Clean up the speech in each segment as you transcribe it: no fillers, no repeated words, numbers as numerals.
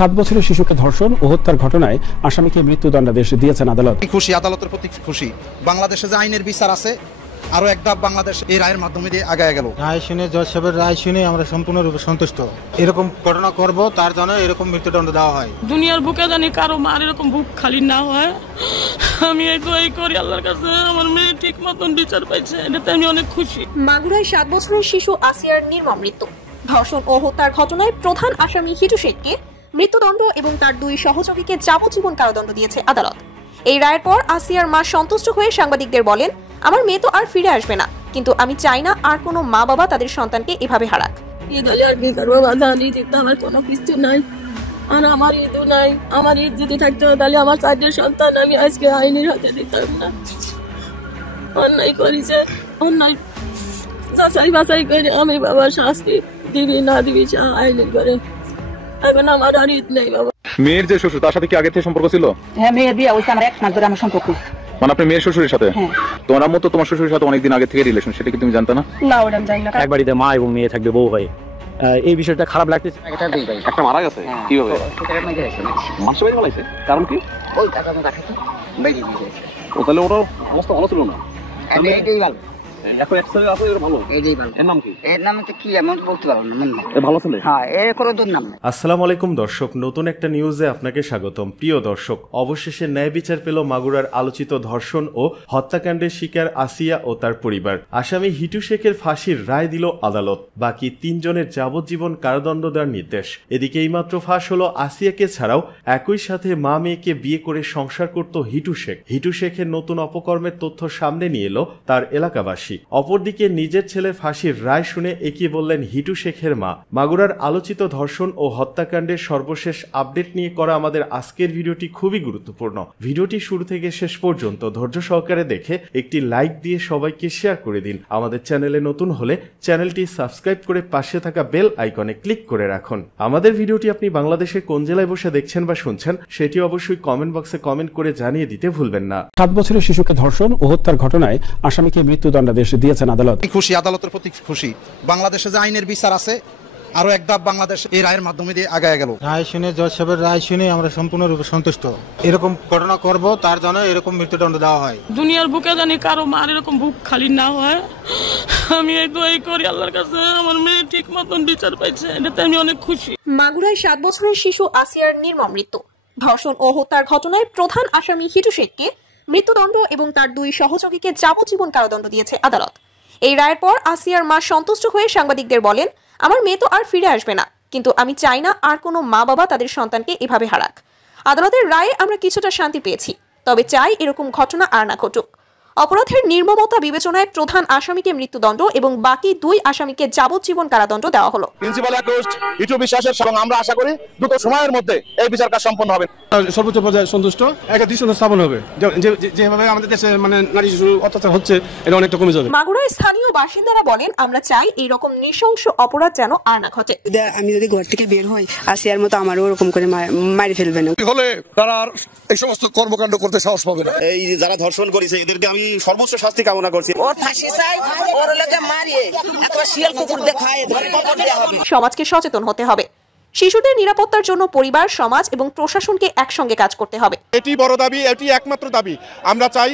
7 বছরের শিশুকে ধর্ষণ ও হত্যার ঘটনায় আসামিকে মৃত্যুদণ্ডাদেশ দিয়েছেন আদালত। খুশি, আদালতের প্রতি খুশি। বাংলাদেশে যে আইনের বিচার আছে আরো এক ধাপ বাংলাদেশ এই রায়ের মাধ্যমে দিয়ে আগায় গেল। রায় শুনে, জজ সাহেবের রায় শুনে আমরা সম্পূর্ণরূপে সন্তুষ্ট। এরকম ঘটনা করব তার জন্য এরকম মৃত্যুদণ্ড দেওয়া হয়। দুনিয়ার বুকে জানি কারো মার এরকম বুক খালি না হয়। আমি এই দোয়াই করি আল্লাহর কাছে আমার মেয়ে ঠিক মতন বিচার পাইছে, এটাতে আমি অনেক খুশি। মাগুরায় 7 বছরের শিশু আসিয়ার নির্মম মৃত্যু। ধর্ষণ ও হত্যার ঘটনায় প্রধান আসামি হিটু শেখকে মৃত্যুদণ্ড এবং তার 2 সহযোগীকে যাবজ্জীবন কারাদণ্ড দিয়েছে আদালত। এই রায়ের পর আসিয়ার মা সন্তুষ্ট হয়ে সাংবাদিকদের বলেন, আমার মেয়ে তো আর ফিরে আসবে না, কিন্তু আমি চাই না আর কোনো মা বাবা তাদের সন্তানকে এভাবে হারাক। আমার কোনো কিছু নাই, আর আমার ঈদও নাই। আমার ঈদ যদি থাকতো তাহলে আমার 4 সন্তান আমি আজকে আইনের হাতে দিতাম না। অন্যায় করেছে, অন্যায় যাচাই বাছাই করে আমি বাবার শাস্তি দিবি না দিবি আইনের করে। এখন আমার আর ঈদ নেই বাবা। মেয়ের যে শ্বশুর তার সাথে কি আগে থেকে সম্পর্ক ছিল? হ্যাঁ, মেয়ের বিয়ে হয়েছে আমার 1 মাস ধরে আমার সম্পর্ক। মানে আপনি মেয়ের শ্বশুরের সাথে? হ্যাঁ। তোমার আম্মু তো তোমার শ্বশুরের সাথে অনেকদিন আগে থেকে রিলেশন, সেটা কি তুমি জানতে না? না, ওটা আমি জানি না। এক বাড়িতে মা এবং মেয়ে থাকবে বউ হয়, এই বিষয়টা খারাপ লাগতেছে। একটা মারা গেছে কিভাবে? মাসে বাড়ি বলাইছে, কারণ কি? ওই টাকা আমি রাখি ও তাহলে ওটার অবস্থা ভালো ছিল না। এইটাই ভালো। এখন এক্সরে আছে এর ভালো। এইটাই ভালো। এর নাম কি? এর নাম তো কি আমি বলতে পারবো না। এ ভালো ছিল? হ্যাঁ, এর কোনো তোর নাম না। আসসালামু আলাইকুম দর্শক, নতুন একটা নিউজে আপনাকে স্বাগতম। প্রিয় দর্শক, অবশেষে ন্যায় বিচার পেল মাগুরার আলোচিত ধর্ষণ ও হত্যাকাণ্ডের শিকার আসিয়া ও তার পরিবার। আসামি হিটু শেখের ফাঁসির রায় দিল আদালত। বাকি 3 জনের যাবজ্জীবন কারাদণ্ড দেওয়ার নির্দেশ। এদিকে এইমাত্র ফাঁস হলো আসিয়াকে ছাড়াও একই সাথে মা মেয়েকে বিয়ে করে সংসার করত হিটু শেখ। হিটু শেখের নতুন অপকর্মের তথ্য সামনে নিয়ে এলো তার এলাকাবাসী। অপরদিকে নিজের ছেলের ফাঁসির রায় শুনে এগিয়ে বললেন হিটু শেখের মা। মাগুরার আলোচিত ধর্ষণ ও হত্যাকাণ্ডের সর্বশেষ আপডেট নিয়ে করা আমাদের আজকের ভিডিওটি খুবই গুরুত্বপূর্ণ। ভিডিওটি শুরু থেকে শেষ পর্যন্ত ধৈর্য সহকারে দেখে একটি লাইক দিয়ে সবাইকে শেয়ার করে দিন। আমাদের চ্যানেলে নতুন হলে চ্যানেলটি সাবস্ক্রাইব করে পাশে থাকা বেল আইকনে ক্লিক করে রাখুন। আমাদের ভিডিওটি আপনি বাংলাদেশের কোন জেলায় বসে দেখছেন বা শুনছেন সেটি অবশ্যই কমেন্ট বক্সে কমেন্ট করে জানিয়ে দিতে ভুলবেন না। 7 বছরের শিশুকে ধর্ষণ ও হত্যার ঘটনায় আসামিকে মৃত্যুদণ্ডাদেশ দিয়েছেন আদালত। খুশি, আদালতের প্রতি খুশি। বাংলাদেশে যে আইনের বিচার আছে আরো এক ধাপ বাংলাদেশ এই রায়ের মাধ্যমে দিয়ে আগায় গেল। রায় শুনে, জজ সাহেবের রায় শুনে আমরা সম্পূর্ণরূপে সন্তুষ্ট। এরকম ঘটনা করব তার জন্য এরকম মৃত্যুদণ্ড দেওয়া হয়। দুনিয়ার বুকে জানি কারো মার এরকম বুক খালি না হয়। আমি এই দোয়াই করি আল্লাহর কাছে আমার মেয়ে ঠিক মতন বিচার পাইছে, এটাতে আমি অনেক খুশি। মাগুরায় 7 বছরের শিশু আসিয়ার নির্মম মৃত্যু। ধর্ষণ ও হত্যার ঘটনায় প্রধান আসামি হিটু শেখকে মৃত্যুদণ্ড এবং তার 2 সহযোগীকে যাবজ্জীবন কারাদণ্ড দিয়েছে আদালত। এই রায়ের পর আসিয়ার মা সন্তুষ্ট হয়ে সাংবাদিকদের বলেন, আমার মেয়ে তো আর ফিরে আসবে না, কিন্তু আমি চাই না আর কোনো মা বাবা তাদের সন্তানকে এভাবে হারাক। আদালতের রায়ে আমরা কিছুটা শান্তি পেয়েছি, তবে চাই এরকম ঘটনা আর না ঘটুক। অপরাধের নির্মমতা বিবেচনায় প্রধান আসামিকে মৃত্যুদণ্ড এবং বাকি 2 আসামিকে যাবজ্জীবন কারাদণ্ড দেওয়া হলো। প্রিন্সিপাল অ্যাকিউজড হিটু বিশ্বাসের এবং আমরা আশা করি দ্রুত সময়ের মধ্যে এই বিচার কাজ সম্পন্ন হবে। সর্বোচ্চ পর্যায়ে সন্তুষ্ট, একটা দৃষ্টান্ত স্থাপন হবে যেভাবে আমাদের দেশে নারী শিশু অত্যাচার হচ্ছে, এটা অনেকটা কমে যাবে। মাগুরায় স্থানীয় বাসিন্দারা বলেন, আমরা চাই এই রকম নৃশংস অপরাধ যেন আর না ঘটে। আমি যদি ঘর থেকে বের হই, আসিয়ার মতো আমারও ওরকম করে মারি ফেলবে না হলে তারা আর এই সমস্ত কর্মকাণ্ড করতে সাহস পাবে না। এই যারা ধর্ষণ করেছে এদেরকে আমি সর্বোচ্চ শাস্তি কামনা করছি। ওর ফাঁসি চাই, ওর লাগে মারিয়ে একটা শিয়াল কুকুর দেখায় ধরে কবর দেয়া হবে। সমাজকে সচেতন হতে হবে। শিশুদের নিরাপত্তার জন্য পরিবার, সমাজ এবং প্রশাসনকে একসঙ্গে কাজ করতে হবে। এটি বড় দাবি, এটি একমাত্র দাবি। আমরা চাই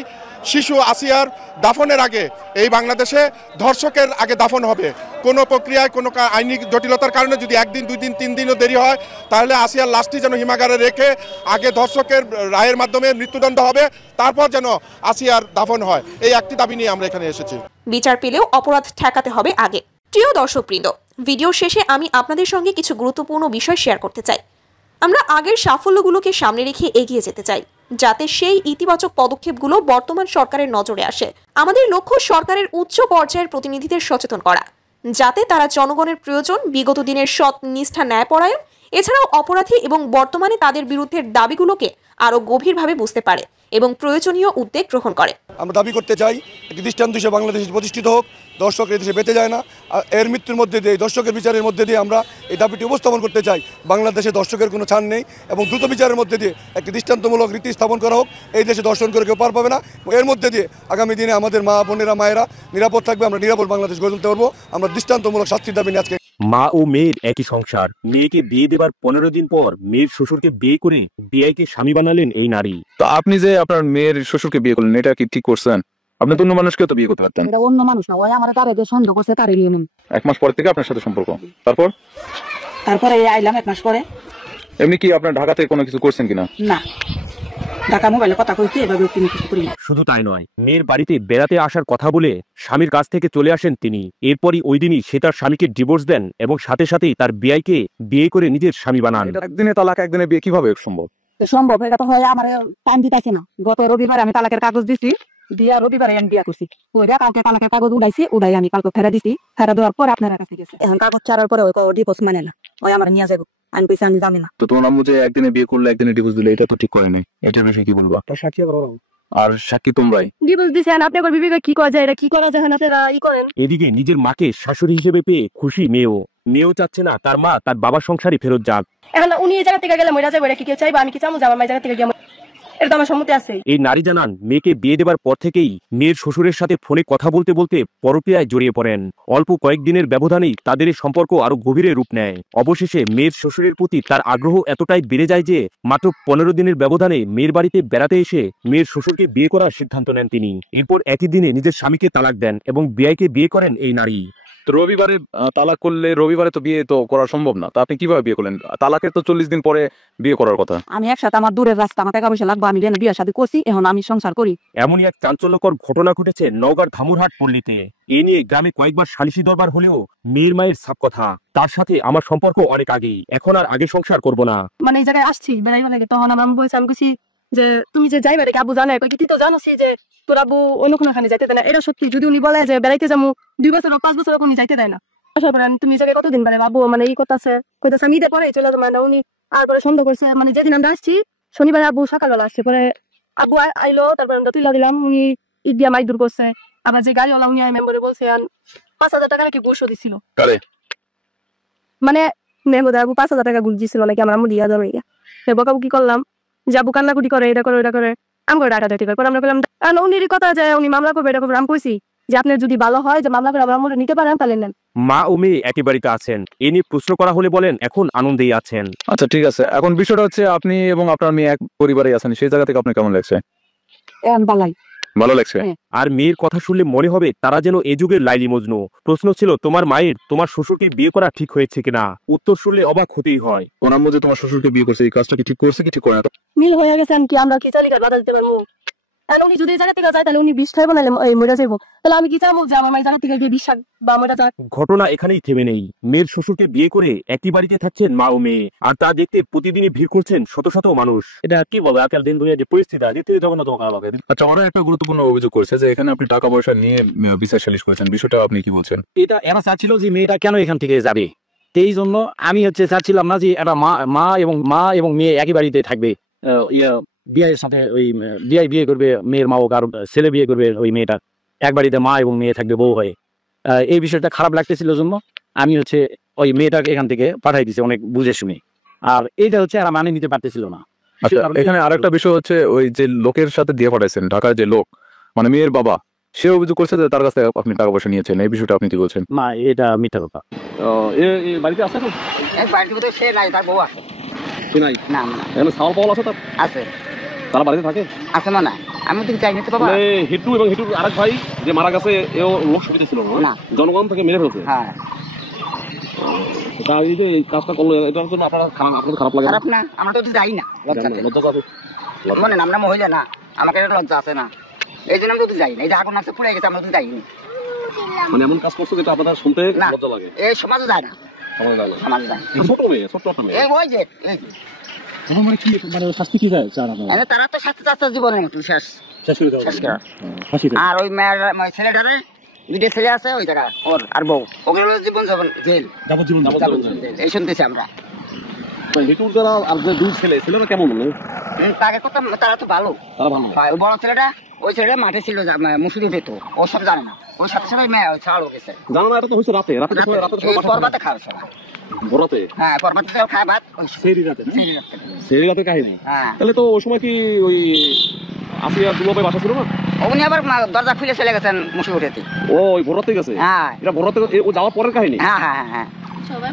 শিশু আসিয়ার দাফনের আগে এই বাংলাদেশে ধর্ষকের আগে দাফন হবে। কোনো প্রক্রিয়ায় কোনো আইনি জটিলতার কারণে যদি 1 দিন 2 দিন 3 দিনও দেরি হয়, তাহলে আসিয়ার লাশটি যেন হিমাগারে রেখে আগে ধর্ষকের রায়ের মাধ্যমে মৃত্যুদণ্ড হবে, তারপর যেন আসিয়ার দাফন হয়। এই একটি দাবি নিয়ে আমরা এখানে এসেছি। বিচার পেলেও অপরাধ ঠেকাতে হবে আগে। প্রিয় দর্শকবৃন্দ, ভিডিও শেষে আমি আপনাদের সঙ্গে কিছু গুরুত্বপূর্ণ বিষয় শেয়ার করতে চাই। আমরা আগের সাফল্যগুলোকে সামনে রেখে এগিয়ে যেতে চাই, যাতে সেই ইতিবাচক পদক্ষেপগুলো বর্তমান সরকারের নজরে আসে। আমাদের লক্ষ্য সরকারের উচ্চ পর্যায়ের প্রতিনিধিদের সচেতন করা, যাতে তারা জনগণের প্রয়োজন, বিগত দিনের সৎ, নিষ্ঠা, ন্যায়পরায়ণ, এছাড়াও অপরাধী এবং বর্তমানে তাদের বিরুদ্ধের দাবিগুলোকে আরো গভীরভাবে বুঝতে পারে এবং প্রয়োজনীয় উদ্যোগ গ্রহণ করে। আমরা দাবি করতে চাই একটি দৃষ্টান্ত হিসেবে বাংলাদেশ প্রতিষ্ঠিত হোক। দর্শক এই দেশে বেঁচে যায় না, এর মৃত্যুর মধ্যে দিয়ে, দর্শকের বিচারের মধ্যে দিয়ে আমরা এই দাবিটি উপস্থাপন করতে চাই। বাংলাদেশে দর্শকের কোনো ছাড় নেই এবং দ্রুত বিচারের মধ্যে দিয়ে একটি দৃষ্টান্তমূলক রীতি স্থাপন করা হোক। এই দেশে দর্শন করে কেউ পার পাবে না। এর মধ্যে দিয়ে আগামী দিনে আমাদের মা বোনেরা, মায়েরা নিরাপদ থাকবে। আমরা নিরাপদ বাংলাদেশ গড়ে তুলতে পারবো। আমরা দৃষ্টান্তমূলক শাস্তির দাবি নিয়ে আজকে মা ও মেয়ের একই সংসার। মেয়েকে বিয়ে দেবার 15 দিন পর মেয়ের শ্বশুরকে বিয়ে করে বিআইকে স্বামী বানালেন এই নারী। তো আপনি যে আপনার মেয়ের শ্বশুরকে বিয়ে করলেন, এটা কি ঠিক করছেন? আপনি তো অন্য মানুষকে তো বিয়ে করতে পারতেন। এটা অন্য মানুষ না, ওই আমার তারে যে সন্দেহ করছে তারে নিয়ে নিন। 1 মাস পর থেকে আপনার সাথে সম্পর্ক, তারপরে আইলাম 1 মাস পরে। এমনি কি আপনার ঢাকাতে কোনো কিছু করছেন কিনা? না, ঢাকা মোবাইলে কথা কইছি, এভাবে তিনি কিছু করি না। শুধু তাই নয়, মেয়ের বাড়িতে বেড়াতে আসার কথা বলে স্বামীর কাছ থেকে চলে আসেন তিনি। এরপরই ওই দিনই সে তার স্বামীকে ডিভোর্স দেন এবং সাথে সাথেই তার বিআইকে বিয়ে করে নিজের স্বামী বানান। একদিনে তালাক, একদিনে বিয়ে কিভাবে সম্ভব? সম্ভব, এটা তো হয় আমার টাইম দিতেছে না। গত রবিবার আমি তালাকের কাগজ দিছি, দিয়া রবিবারে আমি বিয়া করছি। ওইটা কালকে তালাকের কাগজ উড়াইছি, উড়াই আমি কালকে ফেরা দিছি। ফেরা দেওয়ার পরে আপনার কাছে গেছে। এখন কাগজ ছাড়ার পরে ওই ডিভোর্স মানে না, ওই আমার নিয়ে যাবো। আমি কইছি আমি জানি না। তো তোমার আম্মু যে একদিনে বিয়ে করলে একদিনে ডিভোর্স দিলে, এটা তো ঠিক করে নাই। এটার বিষয়ে কি বলবো? আর সাক্ষী তোমরাই ডিভোর্স দিছেন, আপনার বিবেকে কি করা যায়, এটা কি করা যায় না আপনারা ই করেন। এদিকে নিজের মাকে শাশুড়ি হিসেবে পেয়ে খুশি মেয়েও চাচ্ছে না তার মা তার বাবার সংসারে ফেরত যাক। এখন উনি এই জায়গা থেকে গেলে মরে যাবে, এটা কি কেউ চাইবে? আমি কি চাবো যে আমার মায়ের জায়গা থেকে গিয়ে? এটা তো আমার সম্মতি আছে। এই নারী জানান মেয়েকে বিয়ে দেবার পর থেকেই মেয়ের শ্বশুরের সাথে ফোনে কথা বলতে বলতে পরকীয়ায় জড়িয়ে পড়েন। অল্প কয়েকদিনের ব্যবধানেই তাদের এই সম্পর্ক আরো গভীরে রূপ নেয়। অবশেষে মেয়ের শ্বশুরের প্রতি তার আগ্রহ এতটাই বেড়ে যায় যে মাত্র 15 দিনের ব্যবধানে মেয়ের বাড়িতে বেড়াতে এসে মেয়ের শ্বশুরকে বিয়ে করার সিদ্ধান্ত নেন তিনি। এরপর একই দিনে নিজের স্বামীকে তালাক দেন এবং বিআইকে বিয়ে করেন এই নারী। তো রবিবারে তালাক করলে রবিবারে তো বিয়ে তো করা সম্ভব না। তা আপনি কিভাবে বিয়ে করলেন? তালাকের তো 40 দিন পরে বিয়ে করার কথা। আমি একসাথে, আমার দূরের রাস্তা, আমার টাকা পয়সা লাগবে, আমি বিয়ের সাথে করছি, এখন আমি সংসার করি। এমনই এক চাঞ্চল্যকর ঘটনা ঘটেছে নওগাঁর ধামুরহাট পল্লীতে। এ নিয়ে গ্রামে কয়েকবার সালিশি দরবার হলেও মেয়ের মায়ের সাপ কথা, তার সাথে আমার সম্পর্ক অনেক আগেই, এখন আর আগে সংসার করব না। মানে এই জায়গায় আসছি বেড়াইবা লাগে, তখন আমার বলছি, আমি কইছি যে তুমি যে যাইবা রেখে আবু জানে, তুই তো জানোস যে তোর আবু অন্য কোনোখানে যাইতে দেয় না। এটা সত্যি, যদি উনি বলে যে বেড়াইতে যাবো 2 বছর 5 বছর উনি যাইতে দেয় না। তুমি জায়গায় কতদিন বেড়াই বাবু, মানে এই কথা আছে কইতাছে আমি ঈদের পরে চলে যাবো। মানে উনি আর পরে সন্দেহ করছে, মানে যেদিন আমরা আসছি শনিবার আবু সকালবেলা আসছে, পরে আপু আইলো, তারপরে আমরা তুইলা দিলাম, উনি ঈদ দিয়া মাইক দূর করছে। আবার যে গাড়িওয়ালা উনি মেম্বারে বলছে 5,000 টাকা নাকি ঘুষও দিছিল, মানে মেম্বার আবু 5,000 টাকা ঘুষ দিছিল নাকি আমার আম্মু দিয়া ধরে। বকাবু কি করলাম যে আবু কান্নাকুটি করে, এটা করে ওটা করে, আমি করে ডাটাডাটি করে। আমরা বললাম উনির কথা যে উনি মামলা করবে, এটা করবে। আমি কইছি যে আপনার যদি ভালো হয় যে মামলা করে আমরা নিতে পারেন তাহলে নেন। মা ও মেয়ে একই বাড়িতে আছেন, এ নিয়ে প্রশ্ন করা হলে বলেন এখন আনন্দেই আছেন। আচ্ছা ঠিক আছে, এখন বিষয়টা হচ্ছে আপনি এবং আপনার মেয়ে এক পরিবারে আছেন, সেই জায়গা থেকে আপনার কেমন লাগছে? ভালো লাগছে। আর মেয়ের কথা শুনলে মনে হবে তারা যেন এ যুগের লাইলি মজনু। প্রশ্ন ছিল তোমার মায়ের তোমার শ্বশুরকে বিয়ে করা ঠিক হয়েছে কিনা, উত্তর শুনলে অবাক হতেই হয়। ওনার মধ্যে তোমার শ্বশুরকে বিয়ে করছে, এই কাজটা কি ঠিক করছে কি ঠিক করে না? মিল হয়ে গেছেন কি, আমরা কি চালিকার বাধা দিতে পারবো? তাহলে উনি যদি এই জায়গা থেকে যায় তাহলে উনি 20 খাইব না মরে যাইব। তাহলে আমি কি চাবো যে আমার মায়ের জায়গা থেকে গিয়ে 20 বা মরে যায়? ঘটনা এখানেই থেমে নেই। মেয়ের শ্বশুরকে বিয়ে করে একই বাড়িতে থাকছেন মা ও মেয়ে, আর তা দেখতে প্রতিদিনই ভিড় করছেন শত শত মানুষ। এটা কি বলবো, আজকাল দিন দুনিয়ার যে পরিস্থিতি, দ্বিতীয় জগন্নাথ আমাকে। আচ্ছা, ওরা একটা গুরুত্বপূর্ণ অভিযোগ করছে যে এখানে আপনি টাকা পয়সা নিয়ে বিচার সালিশ করেছেন, বিষয়টা আপনি কি বলছেন? এটা এরা চাচ্ছিল যে মেয়েটা কেন এখান থেকে যাবে, এই জন্য আমি চাচ্ছিলাম না যে এটা মা এবং মেয়ে একই বাড়িতে থাকবে। বিয়ের সাথে ওই বিয়ে করবে মেয়ের মা, আর ছেলে বিয়ে করবে ওই মেয়েটা, এক বাড়িতে মা এবং মেয়ে থাকবে বউ হয়ে। এই বিষয়টা খারাপ লাগতেছিল জন্য আমি ওই মেয়েটাকে এখান থেকে পাঠাই দিছি অনেক বুঝে শুনে। আর এইটা এরা মানে নিতে পারতেছিল না। এখানে আরেকটা বিষয় হচ্ছে, ওই যে লোকের সাথে দিয়ে পাঠাইছেন, ঢাকার যে লোক, মানে মেয়ের বাবা, সে অভিযোগ করছে যে তার কাছে আপনি টাকা পয়সা নিয়েছেন, এই বিষয়টা আপনি কি বলছেন? না, এটা মিথ্যা কথা। বাড়িতে আছে বাড়িতে সে নাই, তার বউ আছে। নাই না, এখানে সাওয়াল পাওয়াল আছে, তার আছে, তারা বাড়িতে থাকে আছে মানে আমি তো চাই নিতে পারবো। হিটু এবং হিটুর আরেক ভাই যে মারা গেছে, এও লোক সুবিধা ছিল না, জনগণ থেকে মেরে ফেলছে। হ্যাঁ, এই যে এই কাজটা করলো, এটার জন্য আপনাদের খারাপ লাগে? খারাপ না, আমরা তো যাই না, লজ্জা মানে আমরা মহিলা না, আমাকে লজ্জা আছে না, এই জন্য আমরা তো যাই না। এই যে আগুন আছে পুড়ে গেছে, আমরা তো যাইনি। মানে এমন কাজ করছো যেটা আপনাদের শুনতে লজ্জা লাগে? এই সমাজে যায় না, সমাজে যায়। ছোট মেয়ে, ছোট একটা মেয়ে, এই ওই যে শাস্তি কি চায় তারা তো শাস্তি চাচ্ছে জীবনের মতো শেষ। আর ওই মেয়ের ছেলেটারে 2টা ছেলে আছে, ওই জায়গা ওর আর বউ, ওকে জীবন যাপন জেল, এই শুনতেছি আমরা। যারা আর যে 2 ছেলেরা কেমন হলো? তাকে কথা, তারা তো ভালো, ওই বড় ছেলেটা, ওই ছেলেটা মাঠে ছিল, মুসুরি পেত, ও সব জানে না। ওই সাথে সাথে মেয়ে ছাড় গেছে, জানো না? এটা তো হয়েছে রাতে, পরবাতে খাওয়া সবাই ভোরাতে। হ্যাঁ, পরবাতে খায় ভাত, সেই রাতে কাহিনী। তাহলে তো ওই সময় কি ওই আসিয়া দুলাভাই বাসা ছিল না? উনি আবার দরজা খুলে চলে গেছেন মুসুরিতে। ও ওই ভোরাতে গেছে? হ্যাঁ, এটা ভোরাতে ও যাওয়ার পরের কাহিনী। হ্যাঁ হ্যাঁ হ্যাঁ, সবাই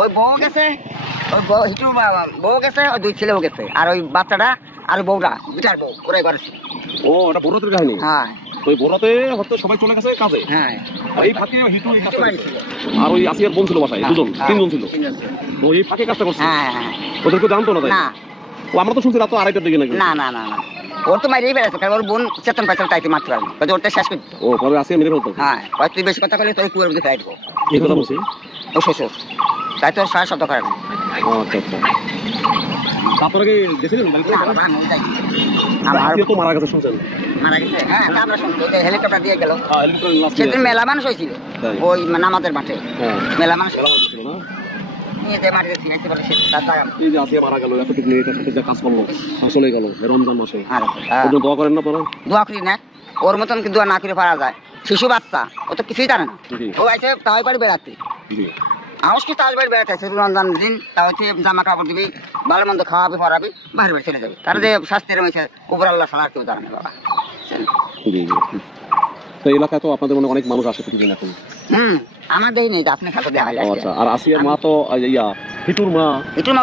ওই বউ গেছে, ওই বউ হিটুর বউ গেছে, ওই 2 ছেলেও গেছে, আর ওই বাচ্চাটা আর বউটা দুটার বউ ওরাই করেছে। ও এটা বড়দের কাহিনী। হ্যাঁ ওই বড়তে হয়তো সবাই চলে গেছে কাজে। হ্যাঁ আর এই ফাঁকে হিটু এই কাজটা করছে। আর ওই আসিয়ার বোন ছিল বাসায়, দুজন, 3 জন ছিল। তো এই ফাঁকে কাজটা করছে। হ্যাঁ ওদেরকে জানতো না তাই? না ও আমরা তো শুনছি রাত 2:30টার দিকে নাকি। না না না না ওর তো মারিয়ে বেড়াচ্ছে, কারণ ওর বোন চেতন পাইছিল তাইতে মারতে পারবে, ওরটা শেষ করে। ও পরে আসিয়া মেরে ফেলতো। হ্যাঁ তুই বেশি কথা বলে তোর কুয়ার মধ্যে ফেলে দেবো। এই কথা বলছি ও শ্বশুর, তাই তো সারা শব্দ করে না। আচ্ছা আচ্ছা। তারপরে কি গেছিলেন আমার তো মারা গেছে শুনছেন? মারা গেছে, হ্যাঁ আমরা শুনছি হেলিকপ্টার দিয়ে গেল। সেদিন মেলা মানুষ হয়েছিল ওই নামাজের মাঠে, মেলা মানুষ দোয়া করি না, ওর মতন কি দোয়া না করে পারা যায়? শিশু বাচ্চা, ও তো কিছুই জানে না। ও আইসে তাই বাড়ি বেড়াতে, আমার কি তাজ বাড়ি বেড়াতে আছে রমজান দিন, তা হচ্ছে জামা কাপড় দিবি, ভালো মন্দ খাওয়াবি পড়াবি, বাইরে বাড়ি চলে যাবে। তার যে স্বাস্থ্যের রয়েছে উপর আল্লাহ ছাড়া কেউ জানে না বাবা। তো এলাকায় তো আপনাদের মনে অনেক মানুষ আসে প্রতিদিন এখন। আমার দেই নেই, আপনি খাতা দেখা যায়। আচ্ছা, আর আসিয়ার মা তো ইয়া হিটুর মা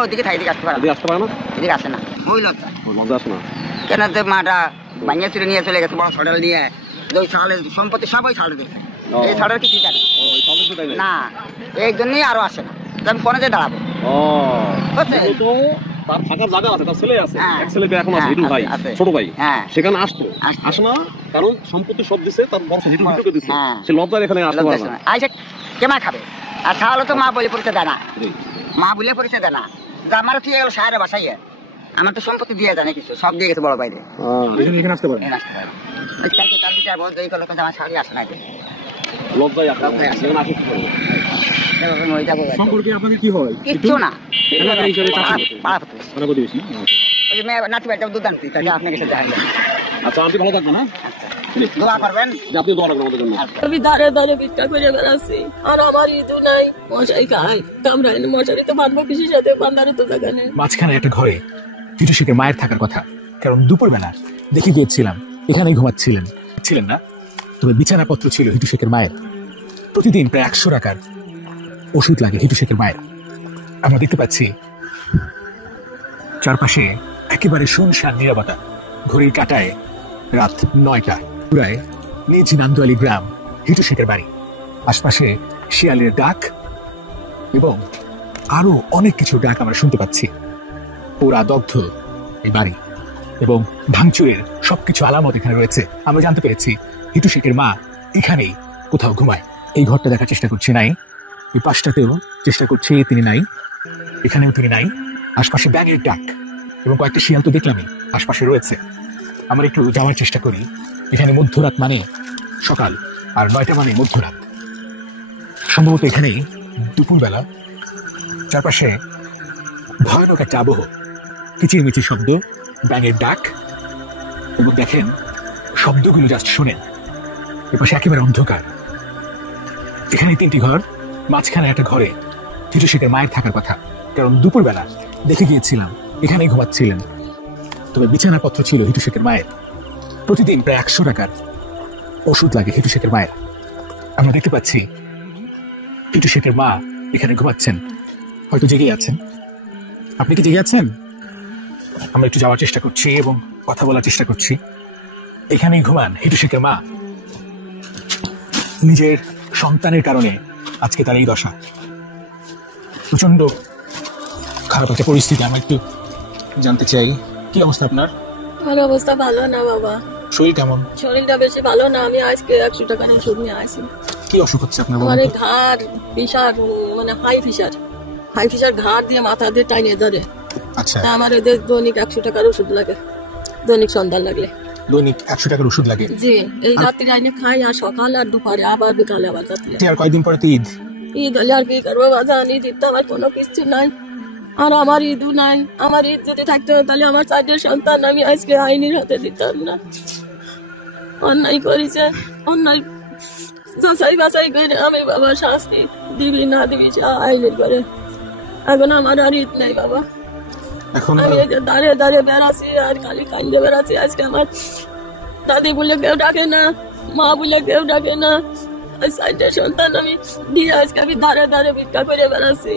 ওইদিকে থাকে, এদিকে আসতে পারে না। এদিকে আসতে পারে না, এদিকে আসে না, ওই লজ্জা লজ্জা আসে না কেন? যে মাটা বানিয়ে চলে নিয়ে চলে গেছে বড় সডেল নিয়ে, ওই সালের সম্পত্তি সবাই ছাড়ে দিয়েছে। এই ছাড়ের কি ঠিক আছে না, এই জন্যই আরো আসে না, আমি ফোনে যে দাঁড়াবো। তার থাকার জায়গা আছে, তার ছেলে আছে, এক ছেলে এখন আছে, হিটুর ভাই, ছোট ভাই, সেখানে আসতো, আসে না কারণ সম্পত্তি সব দিছে, তার বড় হিটুকে দিছে, সে লজ্জার এখানে আসতে পারে না। আইসা কেমা খাবে? আর খাওয়ালে তো মা বলে পরিচয় দেয় না, মা বলে পরিচয় দেয় না। আমার ঠিক গেল সাহের বাসায়, আমার তো সম্পত্তি দিয়ে জানে কিছু, সব দিয়ে গেছে বড় বাইরে, এখানে আসতে পারে। আমার শাড়ি আসে না, লজ্জায় আসে না, সম্পর্কে আপনাদের কি হয়? কিচ্ছু না, নাতি ভাইটা দুধ আনছি, তাকে আপনার কাছে দেখা। আচ্ছা আপনি ভালো থাকবেন, হ্যাঁ দোয়া করবেন, আপনি দোয়া রাখবেন আমাদের জন্য। আমি দাঁড়ে দাঁড়ে ভিক্ষা করে বেড়াচ্ছি, আর আমার ইদু নাই, মশাই খায় কামড়ায় না, মশারি তো বাঁধবো কৃষির সাথে, বান্ধারও তো জায়গা নেই। মাঝখানে একটা ঘরে হিটু শেখের মায়ের থাকার কথা, কারণ দুপুরবেলা দেখে গিয়েছিলাম এখানেই ঘুমাচ্ছিলেন না, তবে বিছানাপত্র ছিল হিটু শেখের মায়ের। প্রতিদিন প্রায় 100 টাকার ওষুধ লাগে হিটু শেখের মায়ের। আমরা দেখতে পাচ্ছি চারপাশে একেবারে শুনশান নীরবতা, ঘড়ির কাঁটায় রাত 9টা। পুরায় নিজ নান্দুয়ালি গ্রাম হিটু শেখের বাড়ি, আশপাশে শিয়ালের ডাক এবং আরো অনেক কিছু ডাক আমরা শুনতে পাচ্ছি। পুরা দগ্ধ এই বাড়ি এবং ভাঙচুরের সবকিছু আলামত এখানে রয়েছে। আমরা জানতে পেরেছি হিটু শেখের মা এখানেই কোথাও ঘুমায়। এই ঘরটা দেখার চেষ্টা করছি, নাই। এই পাশটাতেও চেষ্টা করছি, তিনি নাই। এখানেও তিনি নাই। আশপাশে ব্যাঙের ডাক এবং কয়েকটা শিয়াল তো দেখলামই আশপাশে রয়েছে। আমরা একটু যাওয়ার চেষ্টা করি। এখানে মধ্যরাত মানে সকাল, আর 9টা মানে মধ্যরাত। সম্ভবত এখানেই দুপুরবেলা। চারপাশে ভয়ানক একটা আবহ, কিচিরমিচির শব্দ, ব্যাঙের ডাক, এবং দেখেন শব্দগুলো জাস্ট শুনেন। এপাশে একেবারে অন্ধকার। এখানে 3টি ঘর, মাঝখানে একটা ঘরে হিটু শেখের মায়ের থাকার কথা, কারণ দুপুরবেলা দেখে গিয়েছিলাম এখানেই ঘুমাচ্ছিলেন, তবে বিছানাপত্র ছিল হিটু শেখের মায়ের। প্রতিদিন প্রায় 100 টাকার ওষুধ লাগে হিটু শেখের মায়ের। আমরা দেখতে পাচ্ছি হিটু শেখের মা এখানে ঘুমাচ্ছেন, হয়তো জেগে আছেন। আপনি কি জেগে আছেন? আমরা একটু যাওয়ার চেষ্টা করছি এবং কথা বলার চেষ্টা করছি। এখানেই ঘুমান হিটু শেখের মা। নিজের সন্তানের কারণে আজকে তার এই দশা। প্রচন্ড খারাপ একটা পরিস্থিতি। আমরা একটু জানতে চাই, কি অবস্থা আপনার? আমার অবস্থা ভালো না বাবা। শরীর কেমন? শরীরটা বেশি ভালো না। আমি আজকে 100 টাকা নিয়ে ওষুধ নিয়ে আসি। কি অসুখ হচ্ছে আপনার? আমার ঘাড় ফিসার, মানে হাই ফিসার ঘাড় দিয়ে মাথা দিয়ে টাইনে ধরে। আচ্ছা, আমার এদের দৈনিক 100 টাকার ওষুধ লাগে, দৈনিক সন্ধ্যা লাগলে। দৈনিক 100 টাকার ওষুধ লাগে? জি, এই রাত্রি আইনে খাই, আর সকাল আর দুপুরে, আবার বিকালে আবার রাত্রে। আর কয়দিন পরে তো ঈদ। ঈদ হলে আর কি করবো বাজান? ঈদ তো আমার কোনো কিছু নাই, আর আমার ঈদও নাই। আমার ঈদ যদি থাকতো তাহলে আমার 4 সন্তান আমি আজকে আইনের হাতে দিতাম না। অন্যায় করেছে, অন্যায় যাচাই বাছাই করে আমি বাবা শাস্তি দিবি না দিবি আইনের করে। এখন আমার আর ঈদ নাই বাবা। আমি দাঁড়িয়ে দাঁড়িয়ে বেড়াচ্ছি আর খালি কান্দে বেড়াচ্ছি। আজকে আমার দাদি বলে কেউ ডাকে না, মা বলে কেউ ডাকে না, চারটে সন্তান আমি দিয়ে আজকে আমি ধারে ধারে ভিক্ষা করে বেড়াচ্ছি।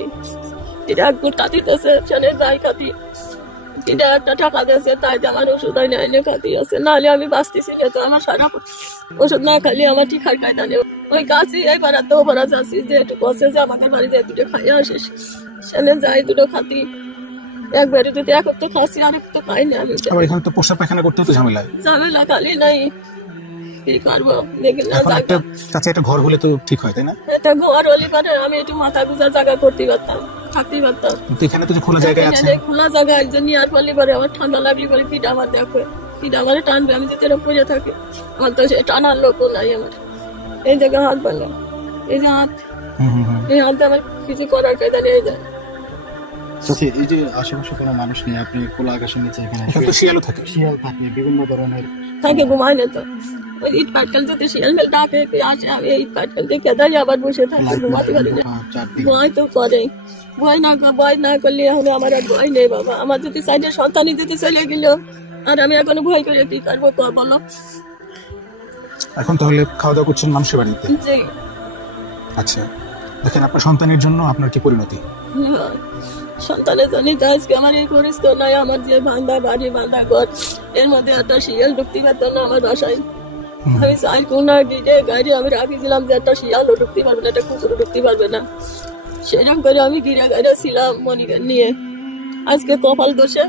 এটা একটু কাঁদিতেছে, সেখানে যাই কাঁদি। এটা একটা টাকা দিয়েছে, তাই আমার ওষুধ আইনে আইনে কাঁদি আছে, নাহলে আমি বাঁচতেছি না। তো আমার সারা ওষুধ না খালি আমার ঠিক আর কায়দা নেই। ওই কাছে এই পাড়াতে ও পাড়া যাচ্ছি, যে একটু বসে যে আমাদের বাড়িতে দুটো খাইয়া আসিস, সেখানে যাই দুটো খাতি। একবারে যদি এক তো খাচ্ছি, আরেক তো খাই না আমি। আবার এখানে তো পোশাক পায়খানা করতে তো ঝামেলা ঝামেলা খালি নাই, কি করবো দেখি না। চাচা একটা ঘর হলে তো ঠিক হয়, তাই না? এটা ঘর হলে পারে আমি একটু মাথা গুজা জায়গা করতে পারতাম, থাকতে পারতাম। এখানে তো খোলা জায়গা আছে, খোলা জায়গা একজন নিয়ে আসলে পরে আমার ঠান্ডা লাগলে পরে পিঠা আমার দেখবে, পিঠা আমার টানবে, আমি যদি এরকম পড়ে থাকি আমার তো সে টানার লোকও নাই। আমার এই জায়গায় হাত ভাঙা, এই যে হাত, এই হাতে আমার কিছু করার কায়দা নেই যায়। এই যে আশেপাশে কোনো মানুষ নেই, আপনি খোলা আকাশের নিচে এখানে শিয়ালও থাকে, শিয়াল থাকে বিভিন্ন ধরনের থাকে, ঘুমায় না তো। ওই ইট পাটকেল যদি শিয়াল মেল ডাকে আসে, আমি ইট পাটকেল দেখে দাঁড়িয়ে আবার বসে থাকি, ঘুমাতে পারি না। ভয় তো করে, ভয় না করলে এখন আমার আর ভয় নেই বাবা। আমার যদি সাইডে সন্তানই যদি চলে গেল, আর আমি এখন ভয় করে কি করবো তো বলো। এখন তাহলে খাওয়া দাওয়া করছেন মানুষের বাড়িতে? জি। আচ্ছা, দেখেন আপনার সন্তানের জন্য আপনার কি পরিণতি। সন্তানের জন্য তো আজকে আমার এই পরিস্থিতি নাই। আমার যে বান্ধা বাড়ি, বান্ধা ঘর, এর মধ্যে একটা শিয়াল ঢুকতে পারতো না আমার বাসায়। আমি চার কোনা গিয়ে গাড়ি আমি রাখিছিলাম যে একটা শিয়ালও ঢুকতে পারবে না, একটা কুকুরও ঢুকতে পারবে না। সেরকম করে আমি গিরা গাড়ি ছিলাম মনিকে নিয়ে। আজকে কপাল দোষে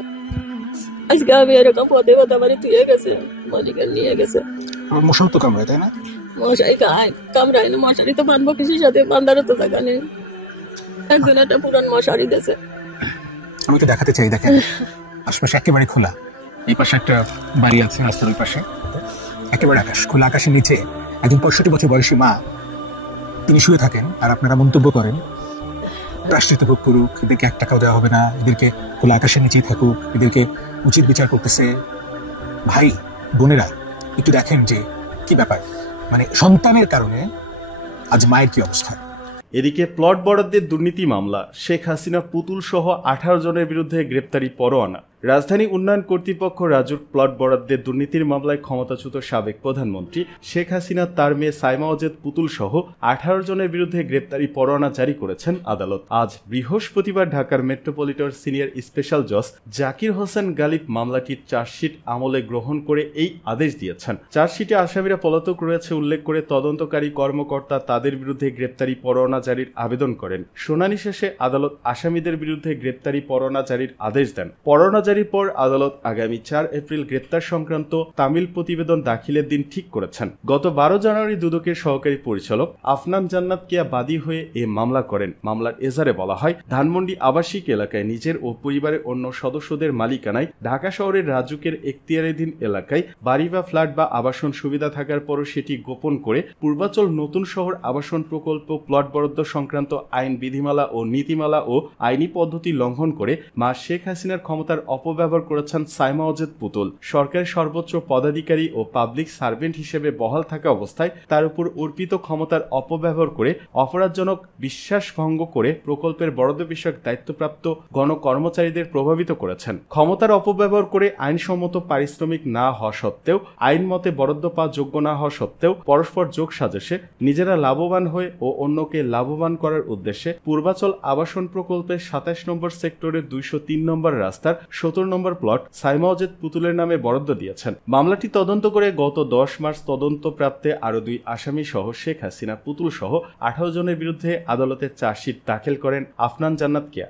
আজকে আমি এরকম পদে পদে আমার তুলে গেছে, মনিকে নিয়ে গেছে। মশাও তো কামড়ায়, তাই না? মশাই কামড়ায় না, মশারি তো বাঁধবো কিছুর সাথে, বান্ধারও তো জায়গা নেই। একজন একটা পুরান মশারি দিয়েছে। আমি তো দেখাতে চাই, দেখেন আশপাশে একেবারে খোলা। এই পাশে একটা বাড়ি আছে রাস্তার ওই পাশে, একেবারে আকাশ, খোলা আকাশের নিচে একজন 65 বছর বয়সী মা তিনি শুয়ে থাকেন। আর আপনারা মন্তব্য করেন প্রায়শ্চিত্ত ভোগ করুক, এদেরকে 1 টাকাও দেওয়া হবে না, এদেরকে খোলা আকাশের নিচেই থাকুক, এদেরকে উচিত বিচার করতেছে। ভাই বোনেরা একটু দেখেন যে কি ব্যাপার, মানে সন্তানের কারণে আজ মায়ের কি অবস্থা। এদিকে প্লট বরাদ্দের দুর্নীতি মামলা, শেখ হাসিনা পুতুল সহ 18 জনের বিরুদ্ধে গ্রেপ্তারি পরোয়ানা। রাজধানী উন্নয়ন কর্তৃপক্ষ রাজুর প্লট বরাদ্দের দুর্নীতির মামলায় ক্ষমতাচ্যুত সাবেক প্রধানমন্ত্রী শেখ হাসিনা তার মেয়ে সাইমা ওয়াজেদ পুতুল সহ 18 জনের বিরুদ্ধে গ্রেপ্তারি পরোয়ানা জারি করেছেন আদালত। আজ বৃহস্পতিবার ঢাকার মেট্রোপলিটন সিনিয়র স্পেশাল জজ জাকির হোসেন গালিব মামলাটির চার্জশিট আমলে গ্রহণ করে এই আদেশ দিয়েছেন। চার্জশিটে আসামিরা পলাতক রয়েছে উল্লেখ করে তদন্তকারী কর্মকর্তা তাদের বিরুদ্ধে গ্রেপ্তারি পরোয়ানা জারির আবেদন করেন। শুনানি শেষে আদালত আসামিদের বিরুদ্ধে গ্রেপ্তারি পরোয়ানা জারির আদেশ দেন। পরোয়ানা জারির পর আদালত আগামী 4 এপ্রিল গ্রেপ্তার সংক্রান্ত তামিল প্রতিবেদন দাখিলের দিন ঠিক করেছেন। গত 12 জানুয়ারি দুদকের সহকারী পরিচালক আফনান জান্নাত কিয়া বাদী হয়ে এ মামলা করেন। মামলার এজাহারে বলা হয়, ধানমন্ডি আবাসিক এলাকায় নিজের ও পরিবারের অন্য সদস্যদের মালিকানায় ঢাকা শহরের রাজুকের এখতিয়ারাধীন এলাকায় বাড়ি বা ফ্ল্যাট বা আবাসন সুবিধা থাকার পরও সেটি গোপন করে পূর্বাচল নতুন শহর আবাসন প্রকল্প প্লট বরাদ্দ সংক্রান্ত আইন বিধিমালা ও নীতিমালা ও আইনি পদ্ধতি লঙ্ঘন করে মা শেখ হাসিনার ক্ষমতার অপব্যবহার করেছেন সাইমা ওয়াজেদ পুতুল। সরকারের সর্বোচ্চ পদাধিকারী ও পাবলিক সার্ভেন্ট হিসেবে বহাল থাকা অবস্থায় তার উপর অর্পিত ক্ষমতার অপব্যবহার করে অপরাধজনক বিশ্বাস ভঙ্গ করে প্রকল্পের বরাদ্দ বিষয়ক দায়িত্বপ্রাপ্ত গণকর্মচারীদের প্রভাবিত করেছেন। ক্ষমতার অপব্যবহার করে আইনসম্মত পারিশ্রমিক না হওয়া সত্ত্বেও, আইন মতে বরাদ্দ পাওয়া যোগ্য না হওয়া সত্ত্বেও পরস্পর যোগ সাজেশে নিজেরা লাভবান হয়ে ও অন্যকে লাভবান করার উদ্দেশ্যে পূর্বাচল আবাসন প্রকল্পের 27 নম্বর সেক্টরের 203 নম্বর রাস্তার 17 নম্বর প্লট সাইমা ওয়াজেদ পুতুলের নামে বরাদ্দ দিয়েছেন। মামলাটি তদন্ত করে গত 10 মার্চ তদন্তপ্রাপ্তে আরো 2 আসামি সহ শেখ হাসিনা পুতুল সহ 18 জনের বিরুদ্ধে আদালতে চার্জশিট দাখিল করেন আফনান জান্নাত কিয়া।